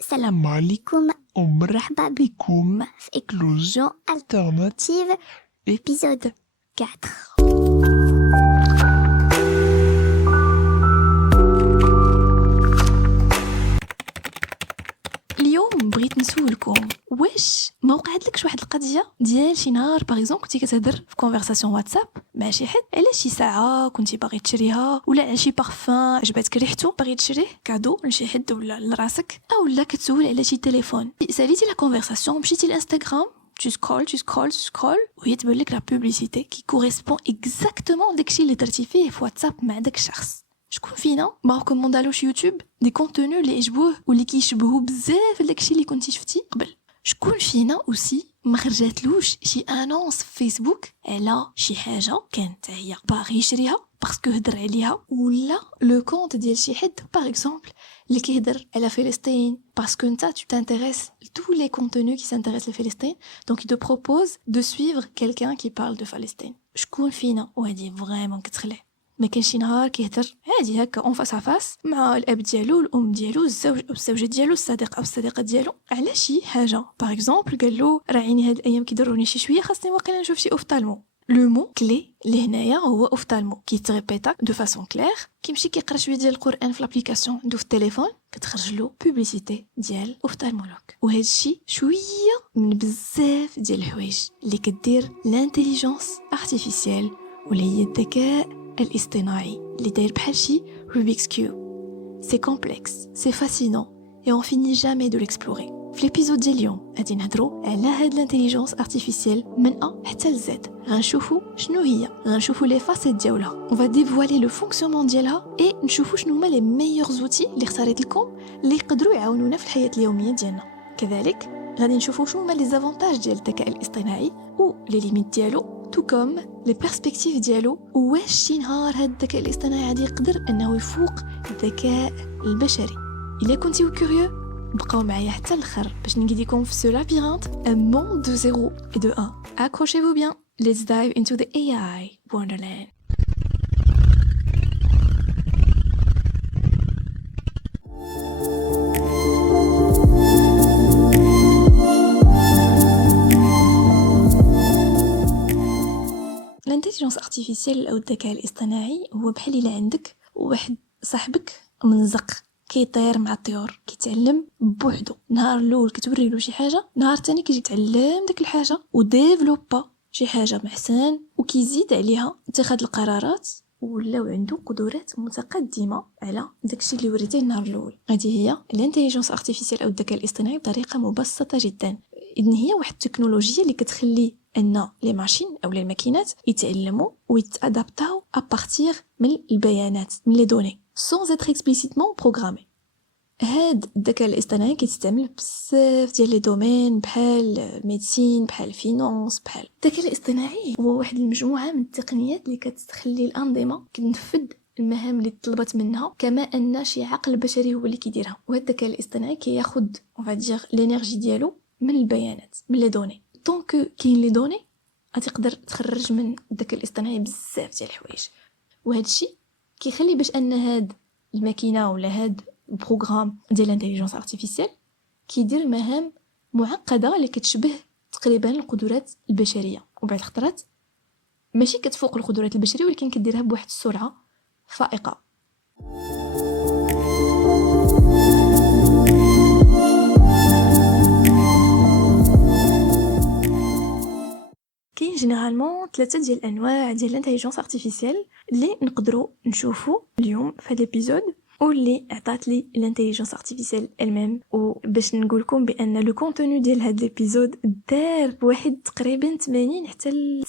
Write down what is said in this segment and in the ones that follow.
Salam alaikum ou marhaba bikoum في Éclosion Alternative, épisode 4. اليوم بغيت نسولكم واش ما وقعتلكش واحد القضيه ديال شي نهار باغ كنتي كتهضر في كونفرساسيون واتساب مع شي حد على شي ساعه كنتي باغي تشريها ولا على شي بارفان عجبتك ريحته باغي تشريه كادو لشي حد ولا لراسك او لا كتسول على شي تليفون ساليتي لا كونفرساسيون مشيتي للانستغرام tu scrolles وهي تبان لك لا بوبليسيتي كي كوريسبون اكزاكتومون داكشي اللي درتي فيه في واتساب مع داك الشخص. شكون فينا ما ريكوموندالوش يوتيوب دي كونتوني اللي يعجبوه واللي كيشبهوا بزاف داكشي اللي كنتي شفتي قبل؟ شكون فينا اوسي ما خرجاتلوش شي انونس في فيسبوك على شي حاجه كانت هي باغي يشريها باسكو هضر عليها ولا لو كونت ديال شي حد باغ اكزومبل اللي كيهضر على فلسطين باسكو نتا tu t'intéresses tous les contenus qui s'intéressent à Palestine donc il te propose de suivre quelqu'un qui parle de Palestine. شكون فينا وهذه فريمون كتخلع ما كاينش شي نهار كيهضر عادي هكا اون فاس فاس مع الاب ديالو الام ديالو الزوج او الزوجه ديالو الصديق او الصديقه ديالو على شي حاجه باغ اكزومبل قال له راه عيني هاد الايام كيضروني شي شويه خاصني واقيلا نشوف شي اوفتالمو. لو مو كلي اللي هنايا هو اوفتالمو كيتريبيتا دو فاسون كلير كيمشي كيقرا شويه ديال القران في لابليكاسيون عنده في التليفون كتخرج له بوبليسيتي ديال اوفتالمولوج وهذا الشيء شويه من بزاف ديال الحوايج اللي كدير لانتيليجنس ارتيفيسيال ولا هي الذكاء الاصطناعي اللي داير بحال شي روبيكس كيوب. سي كومبلكس سي فاسينون et on finit jamais de l'explorer. في الابيزود ديال اليوم غادي نهضروا على هاد الانتيليجنس ارتيفيسيال من ا حتى لزد. غنشوفوا شنو هي غنشوفوا لي فاسيت ديالها اون فا ديفوالي لو فونكسيونمون ديالها اي نشوفوا شنو هما لي ميور زوتي اللي اختاريت لكم اللي يقدروا يعاونونا في الحياه اليوميه ديالنا. كذلك غادي نشوفوا شنو هما لي زافونتاج ديال الذكاء الاصطناعي و لي ليميت ديالو تو كوم لي بيرسبكتيف ديالو واش شي نهار هاد الذكاء الاصطناعي غادي يقدر انه يفوق الذكاء البشري. الا كنتيو كوريو بقاو معايا حتى الاخر باش نقيديكم في سو لابيرانت un monde de 0 et de 1. Accrochez-vous bien. Let's dive into the AI wonderland. الانتيليجنس ارتيفيسيال او الذكاء الاصطناعي هو بحال الا عندك واحد صاحبك منزق كيطير مع الطيور كيتعلم بوحدو. نهار الاول كتوري له شي حاجه نهار ثاني كيجي يتعلم ديك الحاجه وديفلوبا شي حاجه محسن وكيزيد عليها اتخاذ القرارات ولاو عنده قدرات متقدمه على داكشي اللي وريتيه النهار الاول. هذه هي الانتيليجنس ارتيفيسيال او الذكاء الاصطناعي بطريقه مبسطه جدا. إذن هي واحد التكنولوجيا اللي كتخلي ان لي ماشين او لي ماكينات يتعلموا ويتادابتاو ابارتير من البيانات من لي دوني sans être explicitement programmé. هاد الذكاء الاصطناعي كيستعمل بزاف ديال لي دومين بحال ميديسين بحال فينانس بحال. الذكاء الاصطناعي هو واحد المجموعه من التقنيات اللي كتخلي الانظمه كتنفذ المهام اللي طلبت منها كما ان شي عقل بشري هو اللي كيديرها. وهذا الذكاء الاصطناعي كياخذ اون فادير لينيرجي ديالو من البيانات من لي دوني. دونك كاين لي دوني غتقدر تخرج من الذكاء الاصطناعي بزاف ديال الحوايج وهذا الشيء كيخلي باش ان هاد الماكينه ولا هاد البروغرام ديال الانتيليجنس ارتيفيسيال كيدير مهام معقده اللي كتشبه تقريبا القدرات البشريه وبعض الخطرات ماشي كتفوق القدرات البشريه ولكن كديرها بواحد السرعه فائقه. كاين جينيرالمون 3 ديال الانواع ديال الانتيليجنس ارتيفيسيال اللي نقدروا نشوفوا اليوم في هذا الابيزود واللي عطات لي الانتيليجنس ارتيفيسيال الميم. وباش نقول لكم بان لو كونتوني ديال هذا الابيزود دار بواحد تقريبا 80 حتى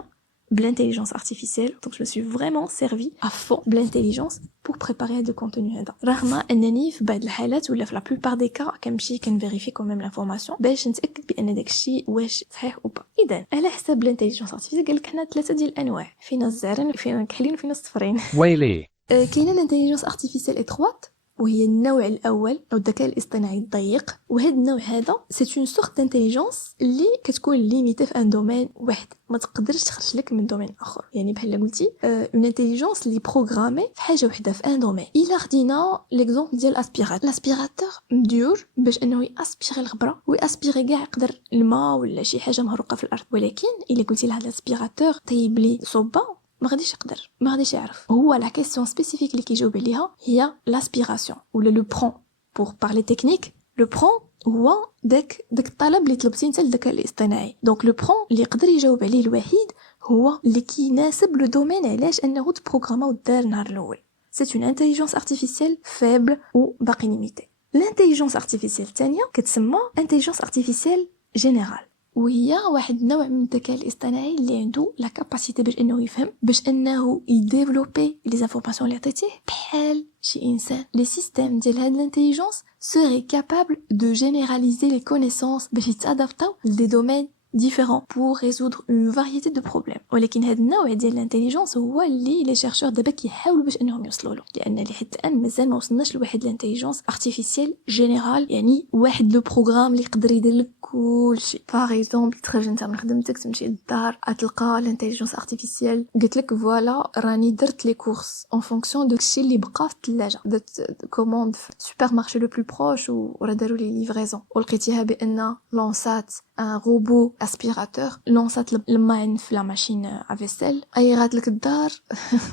90% بالانتيليجنس ارتيفيسيال. دونك جو سوي فريمون سيرفي ا فون بالانتيليجنس بور بريباري هذا الكونتوني هذا رغم انني في بعض الحالات ولا في لا بلوبار دي كا كنمشي كنفيريفي كوميم لانفورماسيون باش نتاكد بان داكشي واش صحيح او با. اذا على حسب الانتيليجنس ارتيفيسيال قال لك حنا 3 ديال الانواع فينا الزعرين فينا الكحلين وفينا الصفرين. ويلي كاينه الانتيليجنس ارتيفيسيال اتروات وهي النوع الاول او الذكاء الاصطناعي الضيق. وهذا النوع هذا سي اون سورت دانتيليجونس اللي كتكون ليميتي في ان دومين واحد، ما تقدرش تخرج لك من دومين اخر. يعني بحال قلتي اون انتيليجونس اللي بروغرامي في حاجه وحده في ان دومين. الا خدينا ليكزومبل ديال الاسبيراتور مديور باش انه ياسبيري الغبره وياسبيري كاع يقدر الماء ولا شي حاجه مهروقه في الارض، ولكن الا قلتي لهذا الاسبيراتور طيب لي صوبه ما غاديش يقدر، ما غاديش يعرف. هو لا كيسيون سبيسيفيك اللي كيجاوب عليها هي لاسبيراسيون ولا لو برون. بور بارلي تكنيك لو برون هو داك الطلب اللي طلبتي انت للذكاء الاصطناعي. دونك لو برون اللي يقدر يجاوب عليه الوحيد هو اللي كيناسب لو دومين علاش انه تبروغراما ودار النهار الاول. سي اون انتيليجونس ارتيفيسيال فيبل و باقي ليميتي. الانتيليجونس ارتيفيسيال الثانيه كتسمى انتيليجونس ارتيفيسيال جينيرال، وهي واحد النوع من الذكاء الاصطناعي اللي عنده لا كاباسيتي باش انه يفهم، باش انه يديفلوبي لي انفورماسيون اللي عطيتيه بحال شي انسان. لي سيستيم ديال هاد الانتيليجونس سوري كابابل دو جينيراليزي لي كونيسونس باش يتادابطاو لدي دومين différents pour résoudre une variété de problèmes. ولكن هذا النوع ديال الانتيليجونس هو اللي لي شيرشور دابا كيحاولوا باش انهم يوصلوا له، لان لحد الان مازال ما وصلناش لواحد الانتيليجونس ارتيفيسيال جينيرال، يعني واحد لو بروغرام اللي يقدر يدير لك كلشي. باغ اكزومبل تخرج انت من خدمتك تمشي للدار تلقى الانتيليجونس ارتيفيسيال قلت لك فوالا راني درت لي كورس اون فونكسيون دو الشيء اللي بقى في الثلاجه، درت كوموند في السوبر مارشي لو بلو بروش وراه داروا لي ليفريزون، ولقيتيها بان لونسات ان روبو اسبيراتور لونسات الماء في لا ماشين ا فيسيل ايرات لك الدار.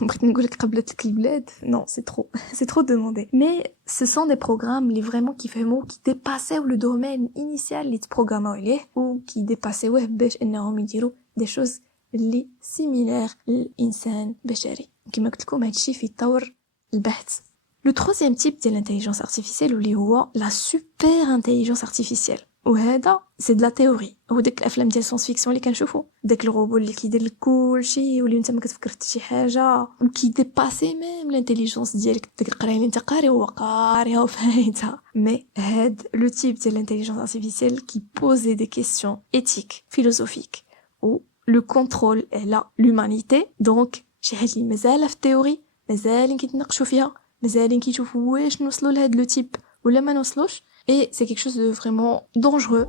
بغيت نقول لك قبلت لك البلاد، نو سي ترو دوموندي. مي ce sont des programmes اللي فريمون كيفهموا كي ديباسيو لو دومين انيسيال اللي تبروغراماو عليه وكي ديباسيوه باش انهم يديروا دي شوز اللي سيميلير للانسان بشري. كما قلت لكم هادشي في طور البحث. لو تروزيام تيب ديال الانتيليجونس ارتيفيسيال اللي هو لا سوبر انتيليجونس ارتيفيسيال، وهذا سي دو لا تيوري. هو داك الافلام ديال ساينس فيكسيون اللي كنشوفوا داك الروبو اللي كيدير لك كلشي واللي انت ما كتفكر حتى شي حاجه وكيديباسي ميم الانتيليجونس ديالك. داك القرايه اللي انت قاري هو قاريها وفايتها. مي هاد لو تيب ديال الانتيليجونس ارتيفيسيال كي بوزي دي كيسيون ايتيك فيلوزوفيك و لو كونترول على لومانيتي. دونك شي حاجه اللي مازال في التيوري، مازال كيتناقشوا فيها، مازال كيشوفوا واش نوصلوا لهاد لو تيب ولا ما نوصلوش. Et c'est quelque chose de vraiment dangereux.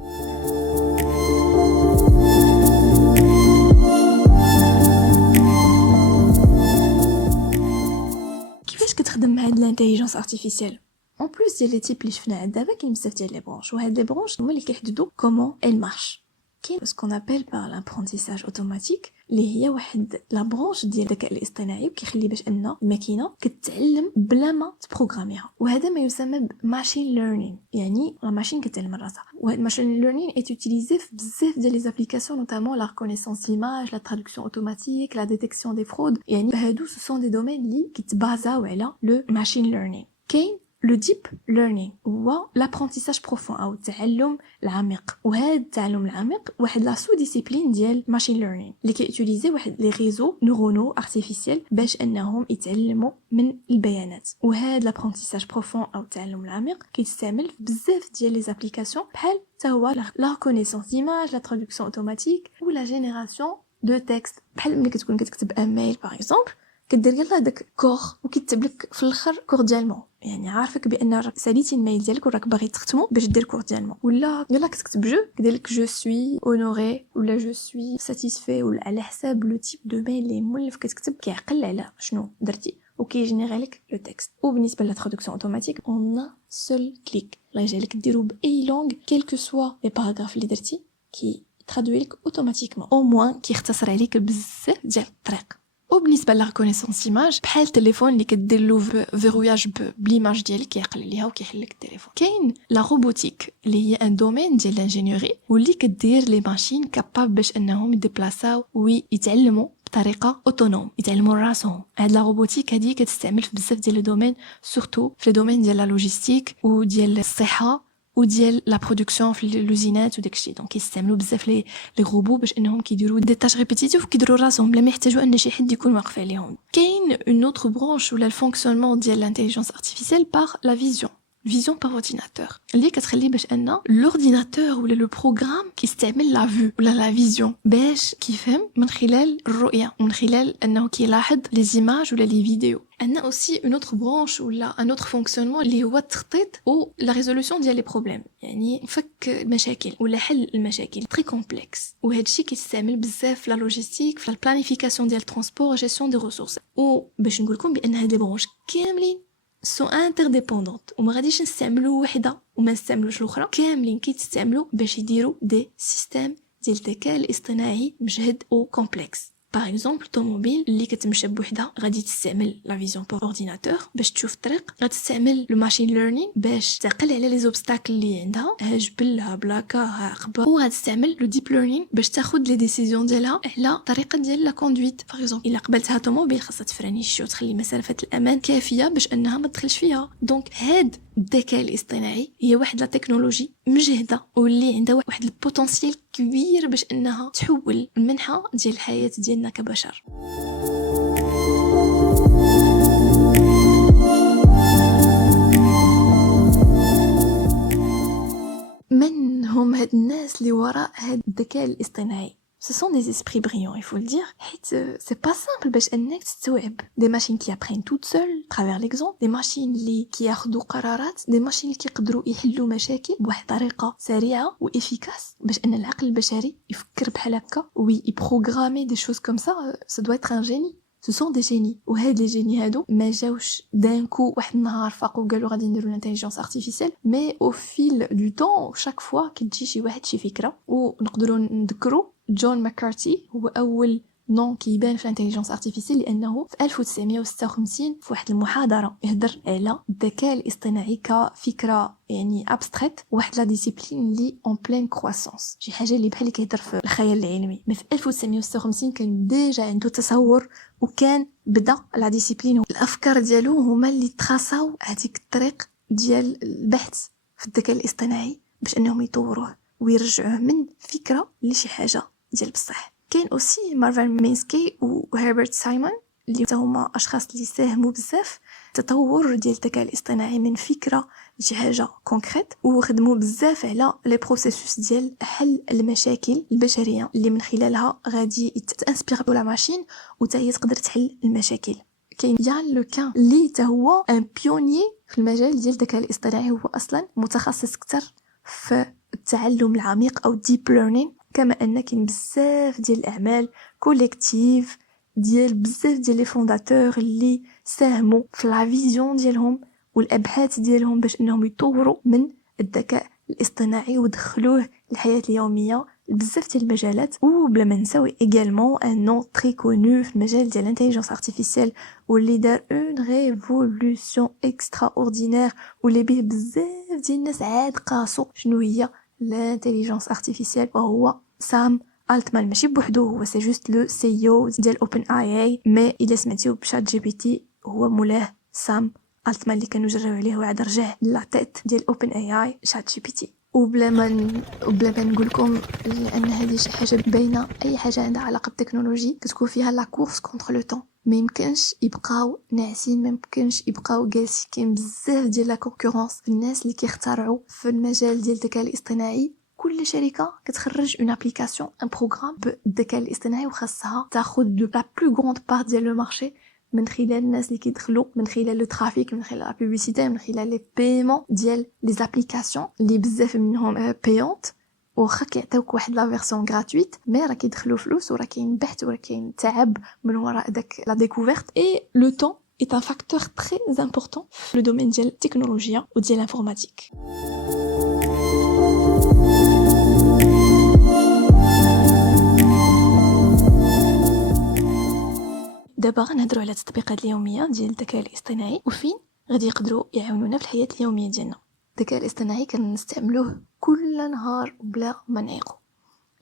كيفاش كتخدم هاد الانتيليجونس ارتيفيسيال؟ en plus ديال لي تيب اللي شفنا دابا كاين بزاف ديال لي برونش، وهاد لي برونش هما اللي كيحددوا كومون elle marche. كاين سكون ابل بار لابرونتيساج اوتوماتيك اللي هي واحد لا برونش ديال الذكاء الاصطناعي وكيخلي باش ان الماكينه كتعلم بلا ما تبروغراميها، وهذا ما يسمى ماشين ليرنين. يعني لا ماشين كتعلم راسها. وهاد ماشين ليرنين اي utilisé في بزاف ديال لي زابليكاسيون نوتامون لا ريكونيسونس ديماج، لا ترادكسيون اوتوماتيك، لا ديتيكسيون دي فرود. يعني هادو سو سون دي دومين اللي كيتبازاو على لو ماشين ليرنين. كاين لو ديب ليرنينغ هو لابرونتيساج بروفون او التعلم العميق، وهذا التعلم العميق واحد لا سو ديسيبلين ديال ماشين ليرنينغ اللي كيوتيليزي واحد لي ريزو نورونو ارتيفيسيال باش انهم يتعلموا من البيانات. وهذا لابرونتيساج بروفون او التعلم العميق كيستعمل في بزاف ديال لي زابليكاسيون بحال حتى هو لا ريكونيسونس ديماج، لا ترادكسيون اوتوماتيك ولا جينيراسيون دو تكست. بحال ملي كتكون كتكتب ان ميل باغ اكزومبل كدير يلاه داك كور وكيتكتب لك في الاخر كورديالمون، يعني عارفك بان راك ساليتي الميل ديالك وراك باغي تختمو باش دير كورديالمون. ولا يلا كتكتب جو كدير لك جو سوي اونوري ولا جو سوي ساتيسفي، ولا على حساب لو تيب دو ميل اللي مولف كتكتب كيعقل على شنو درتي وكيجينيري لك لو تكست. وبالنسبه لا ترادكسيون اوتوماتيك اون سول كليك الله يجعلك ديرو باي لونغ كيلكو سوا لي باراغراف اللي درتي كي ترادوي لك اوتوماتيكمون، او موان كيختصر عليك بزاف ديال الطريق. وبالنسبه لا ريكونيسونس ايماج بحال التليفون اللي كدير له فيروياج بليماج ديالك كيعقل عليها وكيحل لك التليفون. كاين لا روبوتيك اللي هي ان دومين ديال الانجينيوري واللي كدير لي ماشين كاباب باش انهم يديبلاساو ويتعلموا بطريقه اوتونوم، يتعلموا راسهم. هاد لا روبوتيك هذه كتستعمل في بزاف ديال لي دومين، سورتو في لي دومين ديال لا لوجيستيك وديال الصحه وديال لا برودكسيون في لوزينات وداكشي. دونك كيستعملوا بزاف لي روبو باش انهم كيديروا دي تاش ريبيتيتيف وكيديروا راسهم بلا ما يحتاجوا ان شي حد يكون واقف عليهم. كاين اون اوتر برانش ولا الفونكسيونمون ديال الانتيليجنس ارتيفيسيال بار لا فيزيون. vision par ordinateur اللي كتخلي باش ان l'ordinateur ولا le programme كيستعمل la vue ولا la vision باش كيفهم من خلال الرؤية ومن خلال انه كيلاحظ les images ولا les vidéos. عندنا aussi une autre branche ولا un autre fonctionnement اللي هو التخطيط و la résolution ديال les problèmes يعني فك المشاكل ولا حل المشاكل très complexe وهذا الشيء كيستعمل بزاف في la logistique في la planification ديال الترونسبور gestion des ressources وباش نقول لكم بان هاد لي برونش كاملين سو انترديبوندونت وما غاديش نستعملوا وحده وما نستعملوش الاخرى كاملين كيتستعملوا باش يديروا دي سيستيم ديال الذكاء الاصطناعي مجهد او كومبلكس. باغ اكزومبل طوموبيل اللي كتمشى بوحدها غادي تستعمل لا فيزيون بور اورديناتور باش تشوف الطريق غتستعمل لو ماشين ليرنينغ باش تعقل على لي زوبستاكل اللي عندها ها جبل ها بلاكا ها عقبه وغتستعمل لو ديب ليرنينغ باش تاخذ لي ديسيزيون ديالها على طريقه ديال لا كوندويت. باغ اكزومبل الا قبلتها طوموبيل خاصها تفراني شي وتخلي مسافه الامان كافيه باش انها ما تدخلش فيها. دونك هاد الذكاء الاصطناعي هي واحد لا تكنولوجي مجهده واللي عندها واحد البوتنسيال كبير باش انها تحول المنحه ديال الحياه ديالنا كبشر. من هم هاد الناس اللي وراء هاد الذكاء الاصطناعي؟ Ce sont des esprits brillants, il faut le dire. C'est pas simple باش انك تستوعب des machines qui apprennent toutes seules à travers l'exemple, des machines اللي كياخذوا قرارات, des machines اللي كيقدروا يحلوا مشاكل بواحد طريقه سريعه وافيكاس باش ان العقل البشري يفكر بحال هكا ويبروغرامي des choses comme ça, ça doit être un génie. Ce sont des génies وهاد لي جيني هادو ما جاوش دان كو واحد النهار فاقوا قالوا غادي نديروا الانتيليجنس ارتيفيسيال مي او فيل دو طون شاك فوا كتجي شي واحد شي فكره ونقدروا نذكروا جون ماكارتي هو اول نون كيبان في الانتيليجنس ارتيفيسيال لانه في 1956 في واحد المحاضره يهضر على الذكاء الاصطناعي كفكره يعني ابستريت واحد لا ديسيبلين اللي اون بلين كرواسونس شي حاجه اللي بحال كيهضر في الخيال العلمي. مي في 1956 كان ديجا عنده تصور وكان بدا لا ديسيبلين الافكار ديالو هما اللي تراساو هذيك الطريق ديال البحث في الذكاء الاصطناعي باش انهم يطوروه ويرجعوه من فكره لشي حاجه ديال بصح. كاين اوسي مارفن مينسكي وهربرت سايمون اللي هما اشخاص اللي ساهموا بزاف تطور ديال الذكاء الاصطناعي من فكره لشي حاجه كونكريت وخدموا بزاف على لي بروسيسوس ديال حل المشاكل البشريه اللي من خلالها غادي تانسبير لا ماشين وتا هي تقدر تحل المشاكل. كاين يان لو كان اللي تا هو ان بيونيي في المجال ديال الذكاء الاصطناعي هو اصلا متخصص اكثر في التعلم العميق او ديب ليرنينغ كما ان كاين بزاف ديال الاعمال كوليكتيف ديال بزاف ديال لي فونداتور اللي ساهموا في لا فيزيون ديالهم والابحاث ديالهم باش انهم يطوروا من الذكاء الاصطناعي ودخلوه للحياه اليوميه بزاف ديال المجالات. وبلا ما نساو ايغالمون ان نون تري كونو في المجال ديال الانتيليجنس ارتيفيسيال واللي دار اون ريفولوشن اكسترا اوردينير واللي به بزاف ديال الناس عاد قاسوا شنو هي الانتيليجنس ارتيفيسيال وهو سام التمان. ماشي بوحدو هو سي جوست لو سي او ديال اوبن اي اي مي الا سمعتيو بشات جي بي تي هو مولاه سام التمان اللي كانوا جراو عليه وعاد رجع لا تيت ديال اوبن اي اي شات جي بي تي. وبلا ما نقول لكم لان هذه شي حاجه باينه اي حاجه عندها علاقه بالتكنولوجي كتكون فيها لا كورس كونتر لو طون ما يمكنش يبقاو ناعسين ما يمكنش يبقاو جالسين. كاين بزاف ديال لا كونكورونس في الناس اللي كيخترعوا في المجال ديال الذكاء الاصطناعي. كل شركه كتخرج اون ابليكاسيون ان بروغرام بالذكاء الاصطناعي وخاصها تاخذ دو لا بلو غروند بار ديال لو مارشي من خلال الناس اللي كيدخلوا من خلال لو ترافيك من خلال لا بوبليسيتي من خلال لي بايمون ديال لي ابليكاسيون اللي بزاف منهم بايونت واخا كيعطيوك واحد لا فيرسيون غراتويت مي راه كيدخلوا فلوس وراه كاين بحث وراه كاين تعب من وراء داك لا ديكوفيرت. اي لو طون est un facteur très important في le domaine ديال التكنولوجيا وديال الانفورماتيك. دابا غنهضروا على التطبيقات اليوميه ديال الذكاء الاصطناعي وفين غادي يقدروا يعاونونا في الحياه اليوميه ديالنا. الذكاء الاصطناعي كنستعملوه كل نهار بلا ما نعيقوا.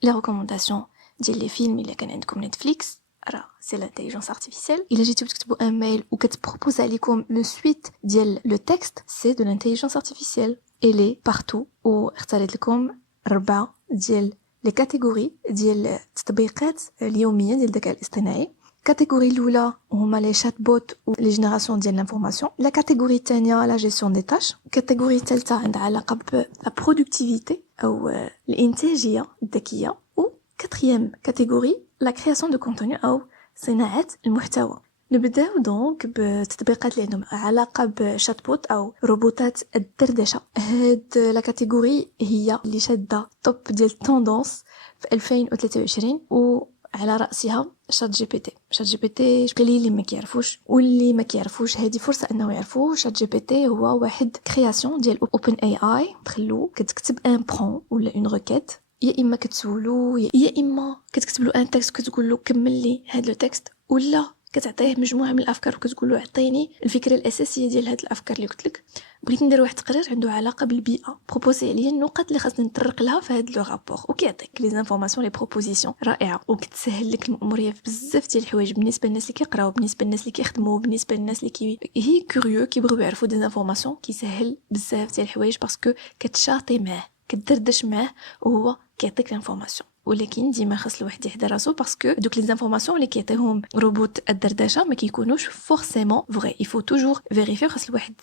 لي ريكومونداسيون ديال لي فيلم الا كان عندكم نتفليكس راه سي لانتيليجنس ارتيفيسيال. الا جيتو تكتبوا ان ميل وكتبروبوز عليكم لو سويت ديال لو تكست سي دو لانتيليجنس ارتيفيسيال الي بارتو. واختاريت لكم 4 ديال لي كاتيجوري ديال التطبيقات اليوميه ديال الذكاء الاصطناعي catégorie الاولى هما les chatbots ou les générations ديال l'information. La catégorie الثانيه la gestion des tâches. catégorie الثالثه عندها علاقه ب la productivité او الانتاجيه الذكيه. و quatrième catégorie la création de contenu او صناعه المحتوى. نبداو دونك بتطبيقات اللي عندهم علاقه بشاتبوت او روبوتات الدردشه. هاد لا كاتيجوري هي اللي شاده توب ديال التوندونس في 2023 وعلى راسها شات جي بي تي. شات جي بي تي قليل اللي ما كيعرفوش، واللي ما كيعرفوش هذه فرصه انه يعرفوا. شات جي بي تي هو واحد كرياسيون ديال اوبن اي اي. تخلو كتكتب ان برون ولا اون ريكيت، يا اما كتسولو يا اما كتكتب له ان تكست كتقول له كمل لي هذا لو تكست، ولا كتعطيه مجموعه من الافكار وكتقول له اعطيني الفكره الاساسيه ديال هاد الافكار اللي قلت لك. بغيت ندير واحد التقرير عنده علاقه بالبيئه، بروبوزي عليا النقط اللي خاصني نطرق لها في هاد لو رابور، وكيعطيك لي زانفورماسيون لي بروبوزيسيون رائعه، وكتسهل لك المأموريه في بزاف ديال الحوايج بالنسبه للناس اللي كيقراو، بالنسبه للناس اللي كيخدموا، بالنسبه للناس اللي هي كوريو كيبغيو يعرفوا دي زانفورماسيون. كيسهل بزاف ديال الحوايج باسكو كتشاطي معاه، كتدردش معاه وهو كيعطيك الانفورماسيون. ولكن ديما خاص الواحد يحضر راسو باسكو دوك لي زانفورماسيون اللي كيعطيهم روبوت الدردشه ما كيكونوش فورسيمون فري. يفو توجور فيريفي، خاص الواحد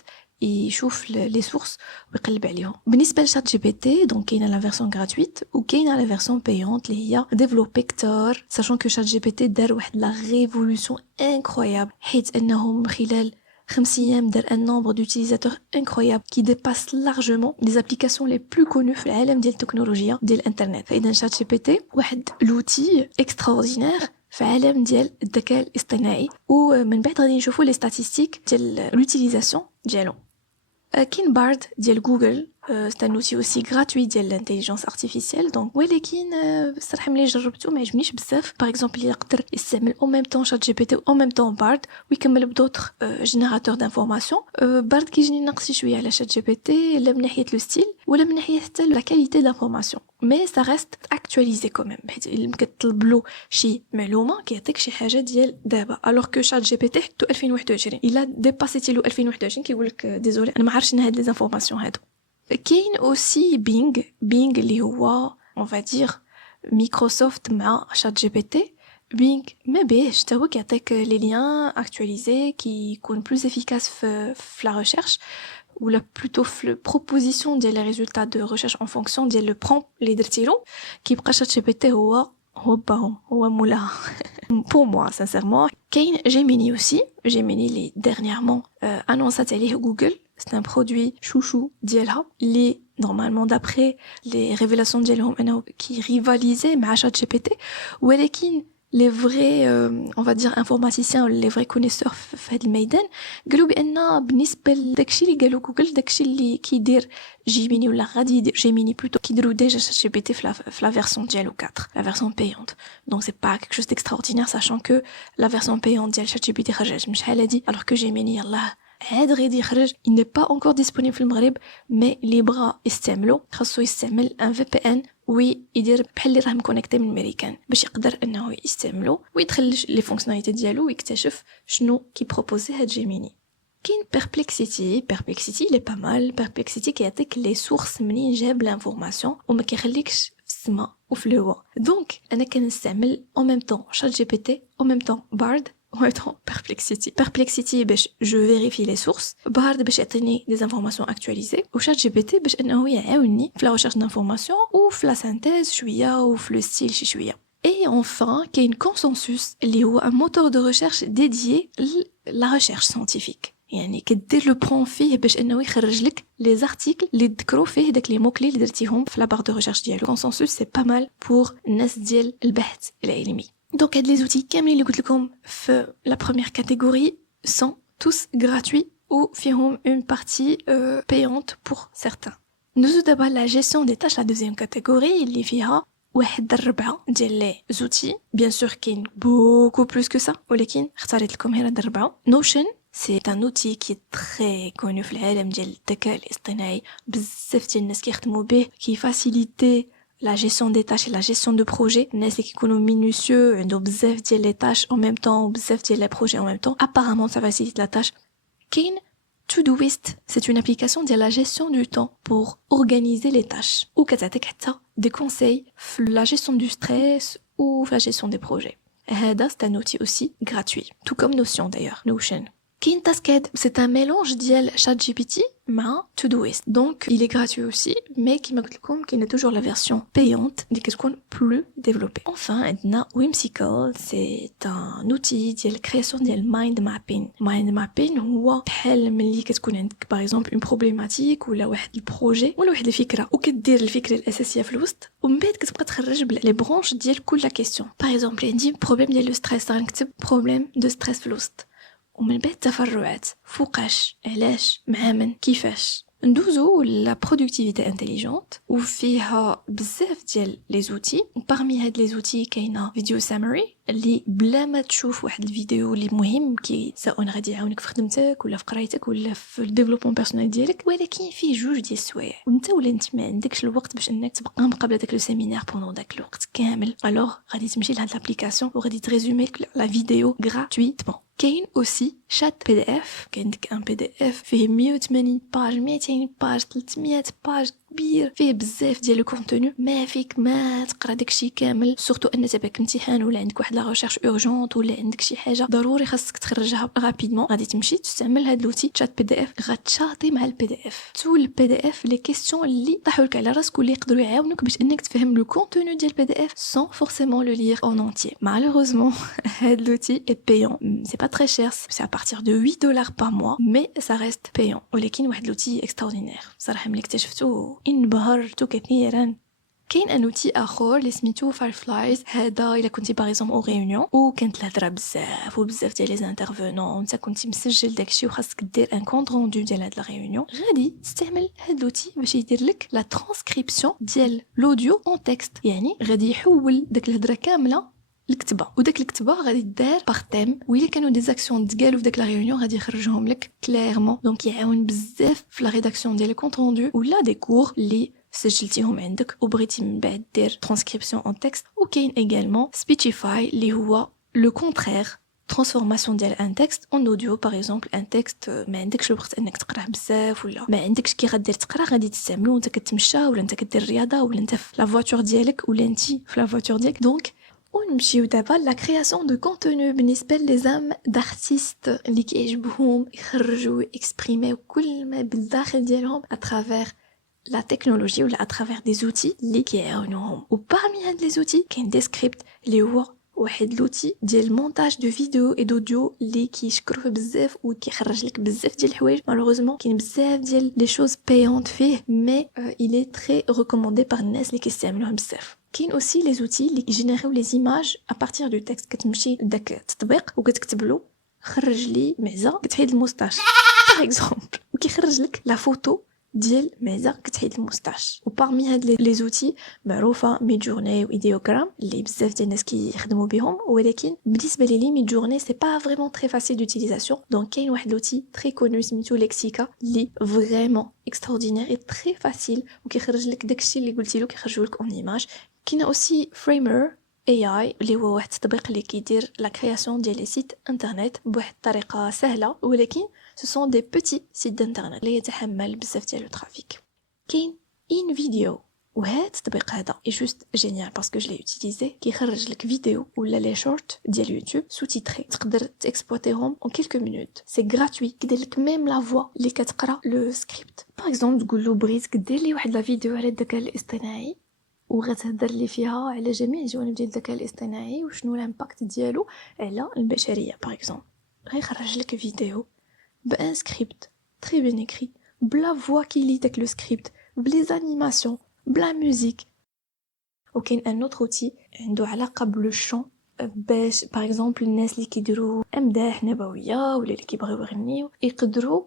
يشوف لي سورس ويقلب عليهم. بالنسبه لشات جي بي تي دونك كاينه لا فيرسون غراتويت وكاينه لا فيرسون بايونت اللي هي ديفلوبي كتار، ساشون كو شات جي بي تي دار واحد لا ريفولوسيون انكرويابل، حيت انه من خلال 5 ايام دار un nombre d'utilisateurs incroyable qui dépasse largement les applications les plus connues في العالم ديال التكنولوجيا ديال الانترنت. فاذا شات جي بي تي واحد لوتي اكستراوردينير في عالم ديال الذكاء الاصطناعي. ومن بعد غادي نشوفوا لي ستاتستيك ديال لوتيليزاسيون ديالو. كاين بارد ديال جوجل، c'est un outil aussi gratuit ديال l'intelligence artificielle. donc ولكن الصراحه ملي جربته ما عجبنيش بزاف. باغ اكزومبل يقدر يستعمل او ميم طون شات جي بي تي او ميم طون بارد ويكمل بدوطخ جينيراتور دانفورماسيون. بارد كيجيني ناقصي شويه على شات جي بي تي، لا من ناحيه لو ستيل ولا من ناحيه حتى لا كاليتي دانفورماسيون، مي سا ريست اكtualisé كوميم، حيت الا كتطلب له شي معلومه كيعطيك شي حاجه ديال دابا. الوغ كو شات جي بي تي حتى 2021 الا ديباسيتي له 2021 كيقول لك ديزولي انا ما عارفش هاد لي زانفورماسيون هادو. كاين اوسي بينغ اللي هو on va dire مايكروسوفت مع شات جي بي تي. بينغ ما بيهش حتى هو كيعطيك لي ليان اكtualisé كي يكون بلوز افيكاس في لا ريشيرش ولا بلوتو في البروبوزيسيون ديال لي ريزولطا دو ريشيرش ان فونكسيون ديال لو برومبت اللي درتيلو. كيبقى شات جي بي تي هو مولاها pour moi sincèrement. كاين جيميني اوسي، جيميني اللي dernièrement annonçat عليه جوجل. c'est un produit chouchou ديالها اللي normalement d'après les révélations ديالهم انه كي ريفاليزي مع شات جي بي تي. ولكن les vrais on va dire informaticiens ou les vrais connaisseurs في هذا الميدان قالوا بان بالنسبه لداكشي اللي قالوا جوجل داكشي اللي كيدير جيميني ولا غادي يدير جيميني بلوتو كيديروا ديجا شات جي بي تي في لا فيرسون ديالو 4 لا فيرسون payante. donc c'est pas quelque chose d'extraordinaire sachant que la version payante ديال شات جي بي تي خرجت من شحال هادي alors que جيميني يلاه عاد غادي يخرج. il n'est pas encore disponible في المغرب مي اللي بغا يستعملو خاصو يستعمل ان في بي ان ويدير بحال اللي راه مكونيكتي من الميريكان باش يقدر انه يستعملو ويدخل لي فونكسيوناليتي ديالو ويكتشف شنو كي بروبوزي هاد جيميني. كاين بيربلكسيتي لي با مال. بيربلكسيتي كيعطيك لي سورس منين جاب لانفورماسيون وما كيخليكش في السما وفي الهوا. دونك انا كنستعمل او ميم طون شات جي بي تي او ميم طون بارد en même temps perplexity باش je vérifie les sources, بارد باش يعطيني des informations actualisées, و chat GPT باش انه يعاونني في la recherche d'informations و في la synthèse شويه و في le style شي شويه. Et enfin كاين consensus اللي هو un moteur de recherche dédié la recherche scientifique. يعني كدير لو برون فيه باش انه يخرج لك لي زارتيكل اللي ذكروا فيه داك لي موكلي اللي درتيهم في لا بار دو ريشيرش ديالو. consensus c'est pas mal pour الناس ديال البحث العلمي. Donc هاد لي زوتي كاملين اللي قلت لكم في لا بروميير كاتيجوري sont tous gratuits ou فيهم une partie payante pour certains. ندوزو دابا لا gestion des tâches, la deuxième catégorie اللي فيها واحد الربعه ديال لي زوتي. بيان سور كاين beaucoup plus que ça ولكن اختاريت لكم هنا هاد الربعه. Notion c'est un outil qui est très connu في العالم ديال الذكاء الاصطناعي. بزاف ديال الناس كيخدموا به كي فاسيليتي la gestion des tâches et la gestion de projets. الناس اللي كيكونوا minutieux عندهم بزاف ديال لي تاش en même temps و بزاف ديال لي projets en même temps, apparemment ça facilite la tâche. كاين Todoist, c'est une application de la gestion du temps pour organiser les tâches. Ou كتعطيك حتى des conseils في la gestion du stress ou في la gestion des projets. هذا c'est un outil aussi gratuit tout comme Notion d'ailleurs Notion. كاين Taskad, c'est un mélange ديال ChatGPT مع Todoist. Donc il est gratuit aussi, mais كيما قلت لكم كاينه toujours la version payante اللي كتكون plus développée. Enfin, عندنا Whimsical, c'est un outil ديال création ديال mind mapping. Mind mapping هو بحال ملي كتكون عندك par exemple une problématique ولا واحد البروجي ولا واحد الفكره وكدير الفكره الاساسيه في الوسط ومن بعد كتبقى تخرج لي برونش ديال كل كيسيون. Par exemple عندي بروبليم ديال لو ستريس غنكتب بروبليم دو ستريس في الوسط ومن بعد تفرعات فوقاش علاش مع من كيفاش ندوزو لا برودكتيفيتي انتيليجنت وفيها بزاف ديال لي زوتي وبارمي هاد لي زوتي كاينه فيديو سامري اللي بلا ما تشوف واحد الفيديو اللي مهم كي سواء غادي يعاونك في خدمتك ولا في قرايتك ولا في الديفلوبمون بيرسونيل ديالك ولكن فيه جوج ديال السوايع وانت ولا انت ما عندكش الوقت باش انك تبقى مقابله داك لو سيمينار بوندون داك الوقت كامل الوغ غادي تمشي لهاد لابليكاسيون وغادي تريزومي لا فيديو غراتويتمون. كاين اوسي شات بي دي اف كاين ديك ان بي دي اف فيه 180 باج 200 باج 300 باج كبير فيه بزاف ديال الكونتوني ما فيك ما تقرا داكشي كامل سورتو ان تبعك امتحان ولا عندك واحد لا ريشيرش اورجونت ولا عندك شي حاجه ضروري خاصك تخرجها رابيدمون غادي تمشي تستعمل هاد لوتي شات بي دي اف غتشاطي مع البي دي اف تول البي دي اف لي كيسيون اللي طاحوا لك على راسك واللي يقدروا يعاونوك باش انك تفهم لو كونتوني ديال البي دي اف سون فورسيمون لو لير اون انتيي. Malheureusement هاد لوتي est payant, c'est pas très cher, c'est à partir de $8 par mois mais ça reste payant ولكن واحد لوتي extraordinaire صراحه ملي اكتشفتو انبهرت كثيرا. كاين ان اوتي اخر اللي سميتو فايرفلايز هذا الا كنتي باغ اكزومبل او ريونيون وكانت الهضره بزاف وبزاف ديال لي انترفونون وانت كنتي مسجل داكشي وخاصك دير ان كونت روندو ديال هاد لا ريونيون غادي تستعمل هاد لوتي باش يدير لك لا ترانسكريبسيون ديال لوديو اون تكست يعني غادي يحول داك الهضره كامله الكتبه وداك الكتبه غادي دار باغ تيم وإلا كانوا دي زاكسيون تقالوا في داك لا ريونيون غادي يخرجهم لك كليرمون دونك يعاون بزاف في لا ريداكسيون ديال الكونت روندو ولا دي كور اللي سجلتيهم عندك وبغيتي من بعد دير ترانسكريبسيون اون تكست. وكاين ايغالمون سبيتشيفاي اللي هو لو كونترير ترانسفورماسيون ديال ان تكست اون اوديو باغ اكزومبل ان تكست ما عندكش الوقت انك تقراه بزاف ولا ما عندكش كي غدير تقرا غادي تستعملو وانت كتمشى ولا انت كدير الرياضه ولا انت في لا فواتور ديالك ولا انت في لا فواتور ديالك. دونك ونمشيو دابا لا كرياسيون دو كونتوني بالنسبه لي زام دارتيست اللي كيعجبهم يخرجوا اكسبريميو كل ما بالداخل ديالهم اترافير la technologie ou à travers des outils اللي كيعاونوهم. وبارمي هاد لي زوتي كاين دي سكريبت اللي هو واحد لوتي ديال مونتاج دو فيديو اي دوديو اللي كيشكروه بزاف وكيخرج لك بزاف ديال الحوايج. مالوغوزمون كاين بزاف ديال لي شوز بايونت فيه مي il est très recommandé par الناس اللي كيستعملوه بزاف. كاين اوسي لي زوتي اللي يجينيريو لي زيماج ا بارتير دو تكست كتمشي لداك التطبيق وكتكتب له خرج لي معزه كتحيد الموستاش باغ اكزومبل وكيخرج لك لا فوتو ديال معزه كتحيد الموستاش. وبارمي هاد لي زوتي معروفه ميد جورني وايديوغرام اللي بزاف ديال الناس كيخدموا بهم ولكن بالنسبه لي ميد جورني سي با فريمون تري فاسيل دوتيليزاسيون. دونك كاين واحد لوتي تري كونو سميتو ليكسيكا اللي فريمون اكستراوردينير اي تري فاسيل وكيخرج لك داكشي اللي قلتي له كيخرجوا لك اون ايماج. كاين اوسي فريمر AI اللي هو واحد التطبيق اللي كيدير لا كرياسيون ديال لي سيت انترنت بواحد الطريقه سهله ولكن ce sont des petits sites d'internet اللي يتحمل بزاف ديال الترافيك. كاين ان فيديو وهاد التطبيق هذا اي جوست جينيال باسكو جو لي يوتيليزي كيخرج لك فيديو ولا لي شورت ديال يوتيوب سو تيتري تقدر تاكسبلوتيهم اون كيلكو مينوت سي غراتوي كيدير لك ميم لا فوا اللي كتقرا لو سكريبت. باغ اكزومبل تقول له بغيت كدير لي واحد لا فيديو على الذكاء الاصطناعي وغتهضر لي فيها على جميع الجوانب ديال الذكاء الاصطناعي وشنو الامباكت ديالو على البشريه باغ اكزومبل غيخرج لك فيديو بان سكريبت تري بيان écrit بلا فوا كي لي داك لو سكريبت بلي زانيماسيون بلا ميوزيك. وكاين ان اوتر اوتي عنده علاقه بلو شون باش باغ اكزومبل الناس اللي كيديروا امداح نبويه ولا اللي كيبغيو يغنيو يقدروا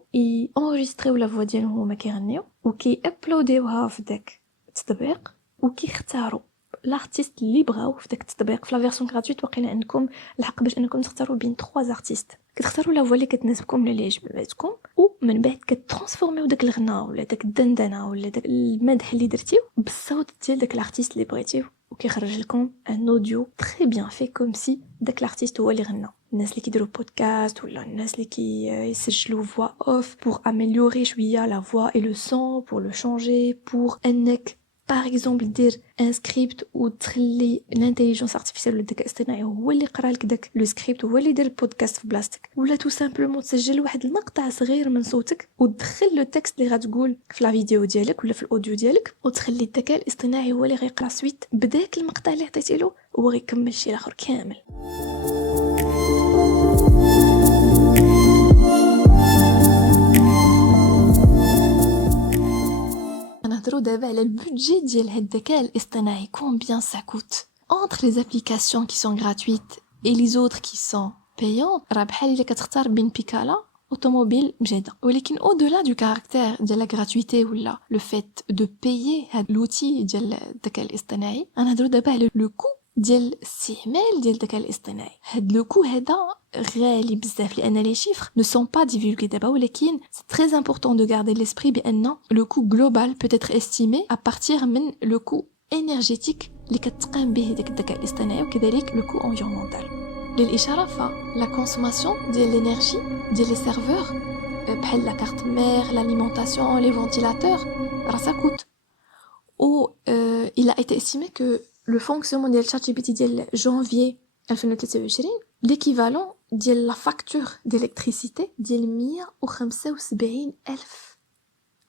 انريستريو لا فوا ديالهم هما كيغنيو وكي ابلوديوها في داك التطبيق وكيختاروا لارتيست اللي بغاو في داك التطبيق. في لا فيرسون غراتويت واقيلا عندكم الحق باش انكم تختاروا بين 3 ارتيست كتختاروا لا فوا اللي كتناسبكم ولا اللي عجبتكم ومن بعد كترانسفورميو داك الغناء ولا داك الدندنه ولا داك المدح اللي درتيو بالصوت ديال داك الارتيست اللي بغيتيو وكيخرج لكم ان اوديو تري بيان في كوم سي داك الارتيست هو اللي غنى. الناس اللي كيديروا بودكاست ولا الناس اللي كيسجلوا فوا اوف بور اميليوري شويه لا فوا اي لو سون بور لو شانجي بور انك باغ اكزومبل دير ان سكريبت وتخلي الانتيليجنس ارتيفيسيال ولا الذكاء الاصطناعي هو اللي يقرا لك داك لو سكريبت هو اللي يدير البودكاست في بلاصتك ولا تو سامبلومون تسجل واحد المقطع صغير من صوتك وتدخل لو تكست اللي غتقول في لا فيديو ديالك ولا في الاوديو ديالك وتخلي الذكاء الاصطناعي هو اللي غيقرا سويت بداك المقطع اللي عطيتي له هو غيكمل شي الاخر كامل. نهضروا دابا على البودجي ديال هاد الذكاء الاصطناعي combien ça coûte entre les applications qui sont gratuites et les autres qui sont payantes. راه بحال الا كتختار بين بيكالا اوتوموبيل مجهده ولكن او دولا دو كاركتير ديال لا غراتويتي ولا لو فيت دو بايي هاد لوتي ديال الذكاء الاصطناعي نهضروا دابا على لو كو ديال الاستعمال ديال الذكاء الاصطناعي. هاد لو كو هذا غالي بزاف لان لي شيفر ne sont pas divulgués دابا ولكن c'est très important de garder l'esprit بان le coût global peut être estimé à partir من le coût énergétique اللي كتقام به داك الذكاء الاصطناعي وكذلك le coût environnemental. للاشاره فلا كونسوماسيون ديال الانرجي ديال لي سيرفور بحال لا كارت مير l'alimentation les ventilateurs راه ça coûte ou il a été estimé que le fonctionnement ديال ChatGPT ديال janvier 2023 l'équivalent ديال لا فاكتور d'électricité ديال 175,000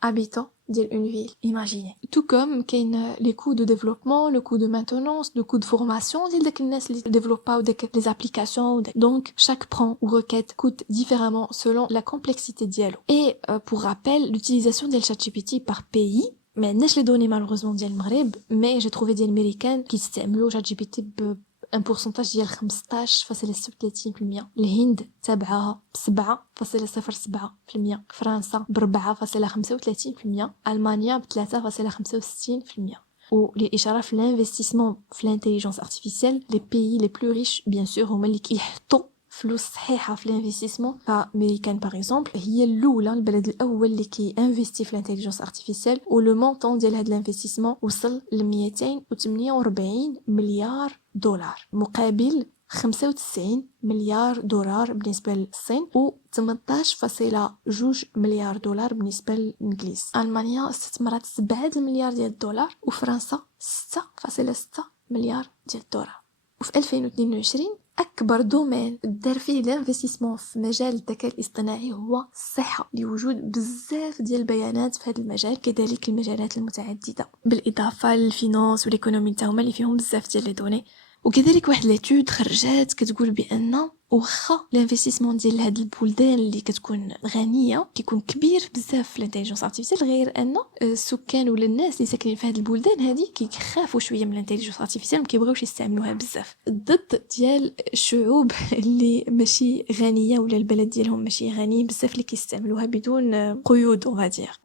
habitants ديال une ville. Imaginez. Tout comme كاين les coûts de développement, le coût de maintenance, le coût de formation ديال داك الناس اللي développent داك les applications. Donc chaque prompt ou requête coûte différemment selon la complexité ديالو. Et pour rappel, l'utilisation ديال ChatGPT par pays ما عندناش لي دوني مالوغوزمون ديال المغرب مي جي تروفي ديال الميريكان كيستعملوا شات جي بي تي ب ان بورسنتاج ديال 15.36%. الهند تابعها ب 7.07%، فرنسا ب 4.35%، المانيا ب 3.65%. وللاشاره في الانفستيسمون في الانتيليجنس ارتيفيسيال لي بيي لي بلو ريش بيان سور هما اللي كيحطوا فلوس صحيحه في الانفستيسمون. فامريكان باغ اكزومبل هي الاولى البلد الاول اللي كينفيستي في الانتيليجنس ارتيفيسيال ولو مونطون ديال هذا الانفستيسمون وصل ل 248 مليار دولار مقابل 95 مليار دولار بالنسبه للصين و 18.2 مليار دولار بالنسبه للانجليز. المانيا استثمرت 7 مليار ديال الدولار وفرنسا 6.6 مليار ديال الدولار. وفي 2022 اكبر دومين دار فيه الانفستيسمون في مجال الذكاء الاصطناعي هو الصحه لوجود بزاف ديال البيانات في هذا المجال كذلك المجالات المتعدده بالاضافه للفينانس والايكونومي تاعهم اللي فيهم بزاف ديال لي دوني. وكذلك واحد ليتود خرجات كتقول بان واخا الانفستيسمون ديال هاد البلدان اللي كتكون غنيه كيكون كبير بزاف في الانتيليجنس ارتيفيسيال غير ان السكان ولا الناس اللي ساكنين في هاد البلدان هادي كيخافوا شويه من الانتيليجنس ارتيفيسيال ما كيبغيوش يستعملوها بزاف ضد ديال الشعوب اللي ماشي غنيه ولا البلد ديالهم ماشي غني بزاف اللي كيستعملوها بدون قيود اون فادير.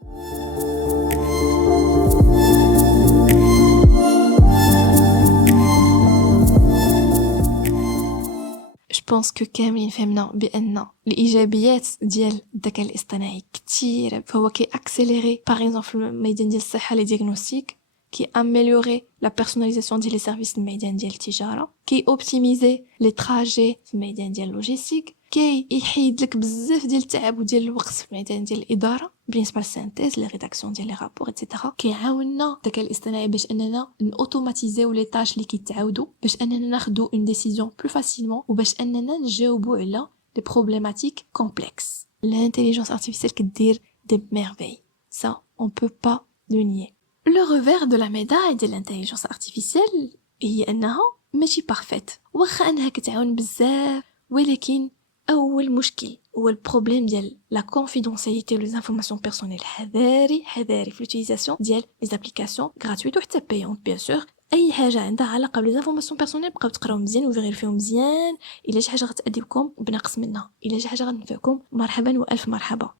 بونس كو كاملين فهمنا بان الايجابيات ديال الذكاء الاصطناعي كثير. فهو كي اكسيليري باغ اكزومبل في الميدان ديال الصحه لي دياغنوستيك كي اميليوري لا بيرسوناليزاسيون ديال لي سيرفيس في الميدان ديال التجاره كي اوبتيميزي لي تراجي في الميدان ديال اللوجيستيك كي يحيد لك بزاف ديال التعب وديال الوقت في الميدان ديال الاداره بالنسبه للسينتيز لي ريداكسيون ديال لي رابور ايتترا. كيعاوننا الذكاء الاصطناعي باش اننا نوتوماتيزيو لي تاش اللي كيتعاودوا باش اننا ناخذوا اون ديسيزيون بلو فاسيلمون وباش اننا نجاوبوا على لي بروبليماتيك كومبلكس. الانتيليجنس ارتيفيسيال كدير دي ميرفي ça on peut pas le nier. Le revers de la médaille de l'intelligence artificielle هي انها ماشي بارفيت واخا انها كتعاون بزاف ولكن اول مشكل هو البروبليم ديال لا كونفيدونسياليتي لي انفورماسيون بيرسونيل. حذاري في لوتيليزاسيون ديال لي ابليكاسيون غراتويت وحتى بايونت بيان سور. اي حاجه عندها علاقه بلي انفورماسيون بيرسونيل بقاو تقراو مزيان وفيريفيو مزيان. الا شي حاجه غتاديبكم بنقص منها، الا شي حاجه غتنفعكم مرحبا والف مرحبا.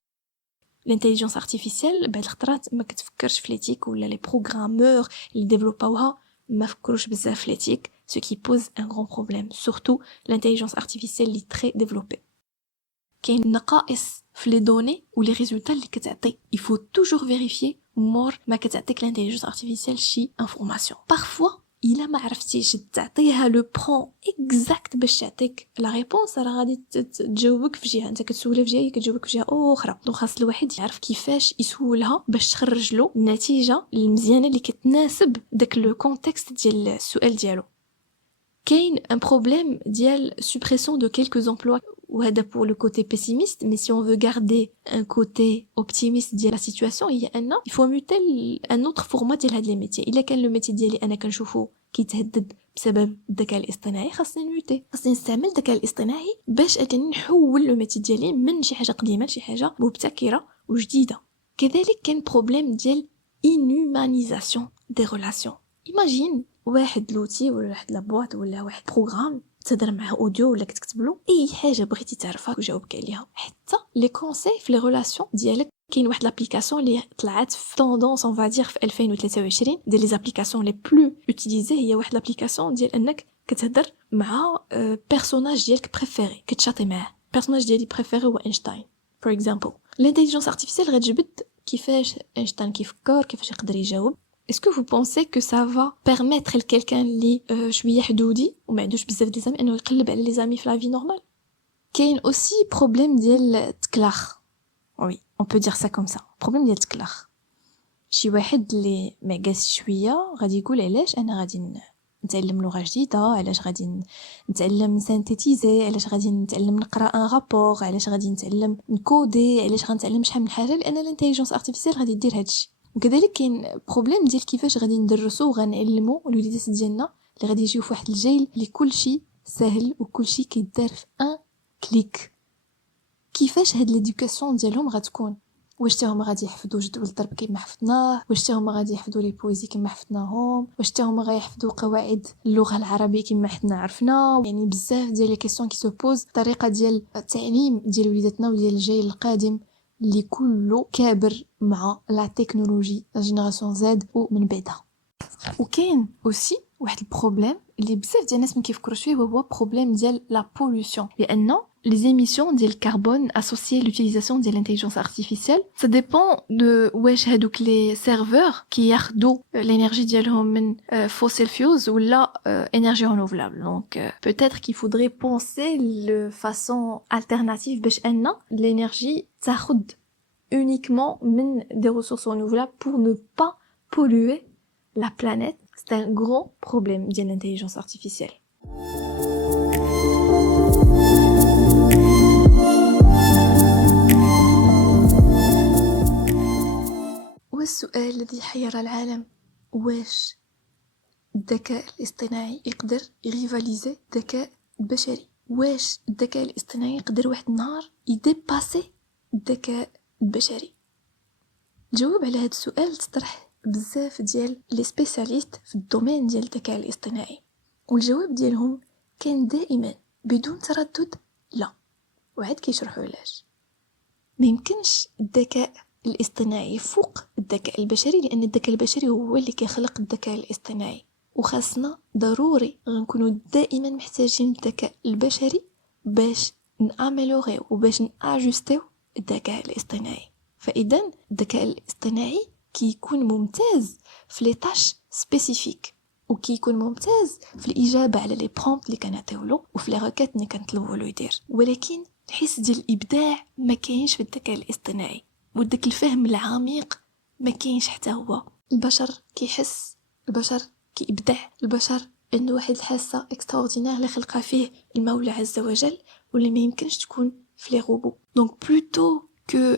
الانتيليجنس ارتيفيسيال بعد الخطرات ما كتفكرش في ليتيك ولا لي بروغرامور اللي ديفلوباوها ما فكروش بزاف في ليتيك ce qui pose un grand problème surtout l'intelligence artificielle اللي très développée. كاين نقائص في لي دوني ولي ريزولتا اللي كتعطي il faut toujours vérifier مور ما كتعطيك l'intelligence artificielle شي information. parfois الا ما عرفتيش تعطيها لو برون اكزاكت باش تعطيك لا ريبونس، راه غادي تجاوبك في جهه، انت كتسولها في جهه هي كتجاوبك في جهه اخرى. دونك خاص الواحد يعرف كيفاش يسولها باش تخرج له النتيجه المزيانه اللي كتناسب داك لو كونتكست ديال السؤال ديالو. كاين ان بروبليم ديال suppression de quelques emplois وهذا pour le côté pessimiste, mais si on veut garder un côté optimiste ديال la situation هي ان il faut muter un autre format ديال هاد لي ميتي. الا كان لو ميتي ديالي انا كنشوفو كيتهدد بسبب الذكاء الاصطناعي، خاصني نموتي، خاصني نستعمل الذكاء الاصطناعي باش انني نحول لو ميتي ديالي من شي حاجه قديمه لشي حاجه مبتكره وجديده. كذلك كاين بروبليم ديال inhumanisation des relations. imagine واحد لوتي ولا واحد لابواط ولا واحد بروغرام تهضر معاه اوديو ولا كتكتب له اي حاجه بغيتي تعرفها وجاوبك عليها. حتى لي كونساي في لي ريلاسيون ديالك كاين واحد لابليكاسيون اللي طلعت في طوندونس اون فادير في 2023 ديال لي زابليكاسيون لي بلو اوتيليزي. هي واحد لابليكاسيون ديال انك كتهضر مع بيرسوناج ديالك بريفيري، كتشاطي معاه. بيرسوناج ديالي بريفيري هو اينشتاين فور اكزامبل. الانتيليجنس ارتيفيسيال غتجبد كيفاش اينشتاين كيفكر، كيفاش يقدر يجاوب. Est-ce que vous pensez que ça va permettre à quelqu'un اللي شويه حدودي وما عندوش بزاف ديال زامي انه يقلب على لي زامي في لا في نورمال؟ كاين اوسي بروبليم ديال التكلاخ. وي اون بو دير سا كوم سا، بروبليم ديال التكلاخ. شي واحد اللي معكاس شويه غادي يقول علاش انا غادي نتعلم لغه جديده، علاش غادي نتعلم سانتيتيزي، علاش غادي نتعلم نقرا ان رابور، علاش غادي نتعلم نكودي، علاش غنتعلم شحال من حاجه، لان الانتيليجنس ارتيفيسيال غادي دير هادشي. وكذلك كاين بروبليم ديال كيفاش غادي ندرسو وغنعلمو الوليدات ديالنا اللي غادي يجيو في واحد الجيل اللي كلشي سهل وكلشي كيدار في ان كليك. كيفاش هاد ليدوكاسيون ديالهم غتكون؟ واش حتى هما غادي يحفظوا جدول الضرب كيما حفظناه؟ واش حتى هما غادي يحفظوا لي بويزي كيما حفظناهم؟ واش حتى هما غيحفظوا قواعد اللغه العربيه كيما حنا عرفنا؟ يعني بزاف ديال لي كيسيون كي سو بوز. الطريقه ديال التعليم ديال وليداتنا وديال الجيل القادم اللي كله كابر مع لا تكنولوجي لا جينيراسيون زد ومن بعدها. وكاين اوسي واحد البروبليم اللي بزاف ديال الناس ما كيفكروش فيه، وهو بروبليم ديال لا بولوشن. لانه les émissions ديال الكربون associées à l'utilisation de l'intelligence artificielle, ça dépend de واش هادوك les serveurs qui ياخدوا l'énergie ديالهم من fossil fuels ولا énergie renouvelable. Donc peut-être qu'il faudrait penser de façon alternative باش ان l'énergie تاخد uniquement من des ressources renouvelables pour ne pas polluer la planète. C'est un gros problème ديال l'intelligence artificielle. والسؤال الذي حير العالم، واش الذكاء الاصطناعي يقدر يريفاليزي الذكاء البشري؟ واش الذكاء الاصطناعي يقدر واحد النهار يديباسي الذكاء البشري؟ الجواب على هذا السؤال تطرح بزاف ديال لي سبيسياليست في الدومين ديال الذكاء الاصطناعي، والجواب ديالهم كان دائما بدون تردد لا. وعاد كيشرحوا علاش. ما يمكنش الذكاء الاصطناعي فوق الذكاء البشري، لان الذكاء البشري هو اللي كيخلق الذكاء الاصطناعي، وخاصنا ضروري غنكونوا دائما محتاجين الذكاء البشري باش ناميلوريو وباش ناجوستيو الذكاء الاصطناعي. فاذا الذكاء الاصطناعي كيكون ممتاز في لي طاش سبيسيفيك، وكيكون ممتاز في الاجابه على لي برومبت اللي كنعطيولو وفي لي ريكيت اللي كنطلبوا له يدير، ولكن الحس ديال الابداع ما كاينش في الذكاء الاصطناعي، وداك الفهم العميق ما كاينش حتى هو. البشر كيحس، البشر كيبدع، البشر عنده واحد الحاسه اكستراوردينير اللي خلقها فيه المولى عز وجل واللي ما يمكنش تكون في لي روبو. دونك بلوتو que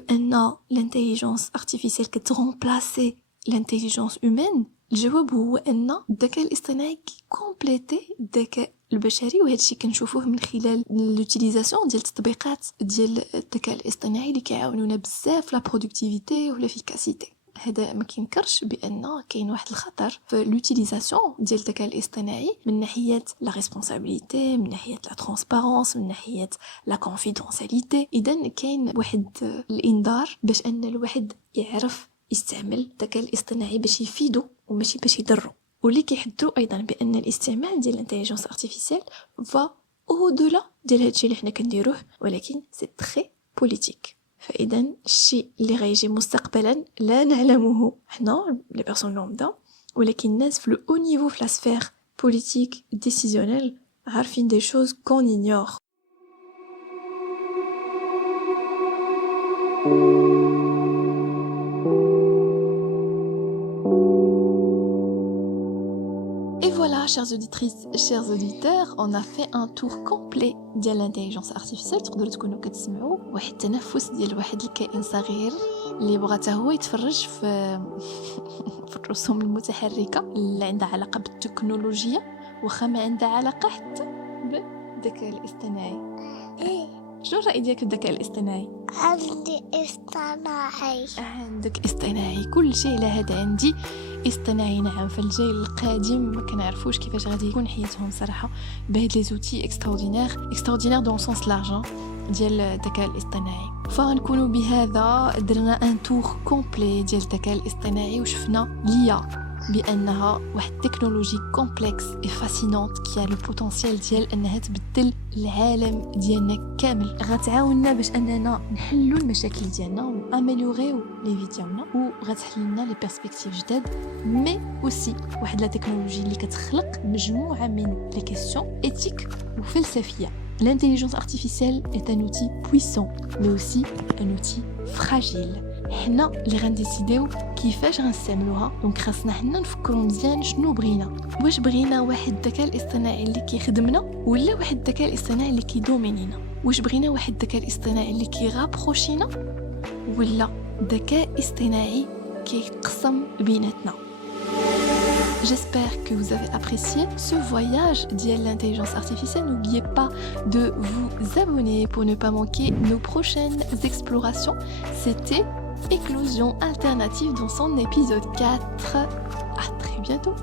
l'intelligence artificielle qui remplacer l'intelligence humaine، الجواب هو ان الذكاء الاصطناعي كومبليتي الذكاء البشري. وهذا الشيء كنشوفوه من خلال لوتيليزاسيون ديال التطبيقات ديال الذكاء الاصطناعي اللي كيعاونونا بزاف لا برودكتيفيتي ولا لافيكاسيتي. هذا ما كينكرش بان كاين واحد الخطر في لوتيليزاسيون ديال الذكاء الاصطناعي من ناحيه لا ريسبونسابيلتي، من ناحيه لا ترانسبارونس، من ناحيه لا كونفيدونسياليتي. اذا كاين واحد الانذار باش ان الواحد يعرف يستعمل الذكاء الاصطناعي باش يفيدو وماشي باش يضرو. واللي كيحذروا ايضا بان الاستعمال ديال الانتيليجنس ارتيفيسيال فا او دولا ديال هادشي اللي حنا كنديروه، ولكن سي تري بوليتيك. فاذا الشيء اللي غيجي مستقبلا لا نعلمه حنا لي بيرسون لومدا، ولكن الناس في le haut niveau في la sphère politique décisionnelle عارفين des choses qu'on ignore. Et voilà, chères auditrices, chers auditeurs, on a fait un tour complet de l'intelligence artificielle. تقدروا تكونوا كتسمعوا واحد التنفس ديال واحد الكائن صغير اللي بغى هو يتفرج في الرسوم المتحركة اللي عندها علاقة بالتكنولوجيا وخا ما عندها علاقة حتى بالذكاء الاصطناعي. شنو الرأي ديالك في الذكاء الاصطناعي؟ عندي اصطناعي. عندك اصطناعي، كل شيء على هذا عندي اصطناعي. نعم، في الجيل القادم ما كنعرفوش كيفاش غادي يكون حياتهم صراحه بهاد لي زوتي اكستراوردينير دون سونس لارجون ديال الذكاء الاصطناعي. فغنكونوا بهذا درنا ان تور كومبلي ديال الذكاء الاصطناعي وشفنا ليا بانها واحد التكنولوجي كومبلكس اي فاسينونت كي له البوتنسيال ديال انها تبدل العالم ديالنا كامل. غتعاوننا باش اننا نحلوا المشاكل ديالنا واميليوريو لي في ديالنا وغتحل لنا لي بيرسبكتيف جداد. مي اوسي واحد لا تكنولوجي اللي كتخلق مجموعه من لي كيسيون ايتيك وفلسفيه. L'intelligence artificielle est un outil puissant, mais aussi un outil fragile. حنا اللي غنديسيديو كيفاش غنستعملوها. دونك خاصنا حنا نفكروا مزيان شنو بغينا. واش بغينا واحد الذكاء الاصطناعي اللي كيخدمنا ولا واحد الذكاء الاصطناعي اللي كيدومينينا؟ واش بغينا واحد الذكاء الاصطناعي اللي كيغابروشينا ولا ذكاء اصطناعي كيقسم بيناتنا؟ J'espère que vous avez apprécié ce voyage de l'intelligence artificielle. N'oubliez pas de vous abonner pour ne pas manquer nos prochaines explorations. C'était Éclosion alternative dans son épisode 4. À très bientôt.